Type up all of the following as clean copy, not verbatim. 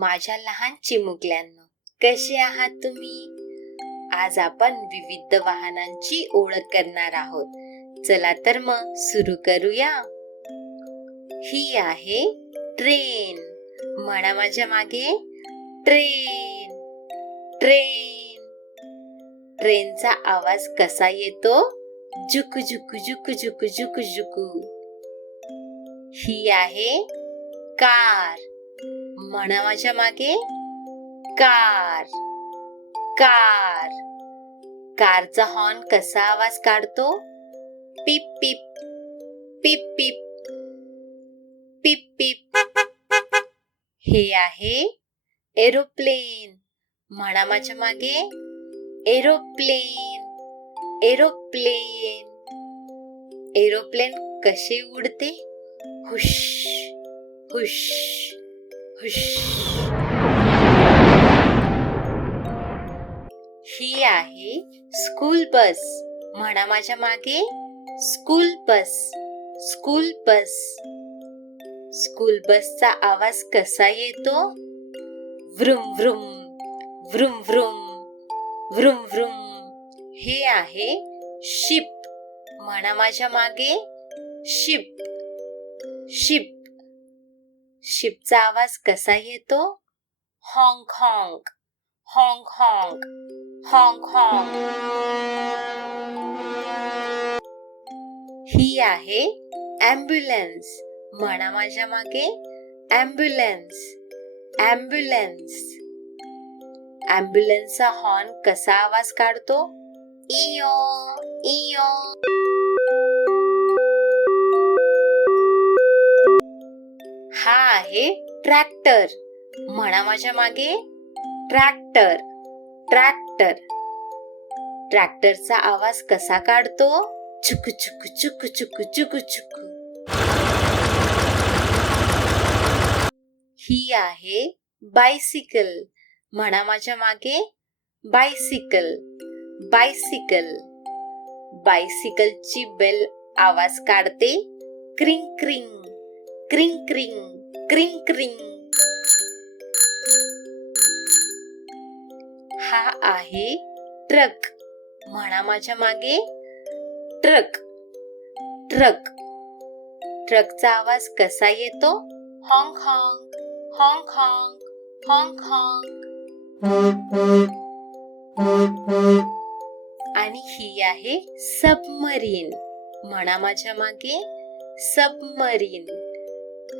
माझ्या लहान चिमुकल्यांनो, कसे आहात तुम्ही? आज आपण विविध वाहनांची ओळख करणार आहोत. चला तर मग सुरू करूया. ही आहे ट्रेन. म्हणा माझ्या मागे, ट्रेन. ट्रेन. ट्रेनचा आवाज कसा येतो? जुकू जुकू जुकू जुकू जुकू जुकू. ही आहे कार. म्हणा माझ्या मागे, कार. कार. कारचा हॉर्न कसा आवाज काढतो? पिप पिप पिप पिप पिप पिप. हे आहे एरोप्लेन. म्हणा माझ्या मागे, एरोप्लेन. एरोप्लेन. एरोप्लेन कसे उडते? हुश हुश हुश. ही आहे स्कूल बस. म्हणा माझ्या मागे, school bus. School bus. School बसचा आवाज कसा येतो? Vroom vroom vroom vroom vroom vroom. हे आहे शिप. म्हणा माझ्या मागे, शिप. शिप. शिपचा आवाज कसा येतो? हॉंक हॉंक हॉंक हॉंक हॉंक हॉंक. ही आहे ॲम्ब्युलन्स. म्हणा माझ्या मागे, ॲम्ब्युलन्स. ॲम्ब्युलन्स. ॲम्ब्युलन्सचा हॉर्न कसा आवाज काढतो? इयो इयो. हा आहे ट्रॅक्टर. म्हणा माझ्या मागे, ट्रॅक्टर. ट्रॅक्टर. ट्रॅक्टरचा आवाज कसा काढतो? चुकू चुकू चुकू चुकू चुकू चुकू. ही आहे बायसिकल. म्हणा माझ्या मागे, बायसिकल. बायसिकल. बायसिकलची बेल आवाज काढते क्रिंग क्रिंग क्रिंग क्रिंग क्रिंग क्रिंग. हा आहे ट्रक. म्हणा माझ्या मागे, ट्रक. ट्रक. ट्रकचा आवाज कसा येतो? हॉंक हॉंक हॉंक हॉंक हॉंक हॉंक. आणि ही आहे सबमरीन. म्हणा माझ्या मागे, सबमरीन.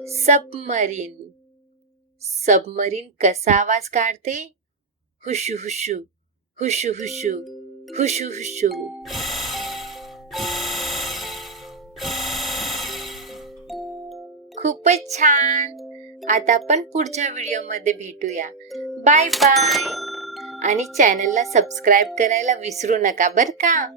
सबमरीन. सबमरीन कसा आवाज काढते? हुशू हुशू हुशू हुशू हुशू हुशू. खूपच छान. आता आपण पुढच्या व्हिडिओमध्ये भेटूया. Bye bye. आणि चॅनलला सबस्क्राईब करायला विसरू नका बर का.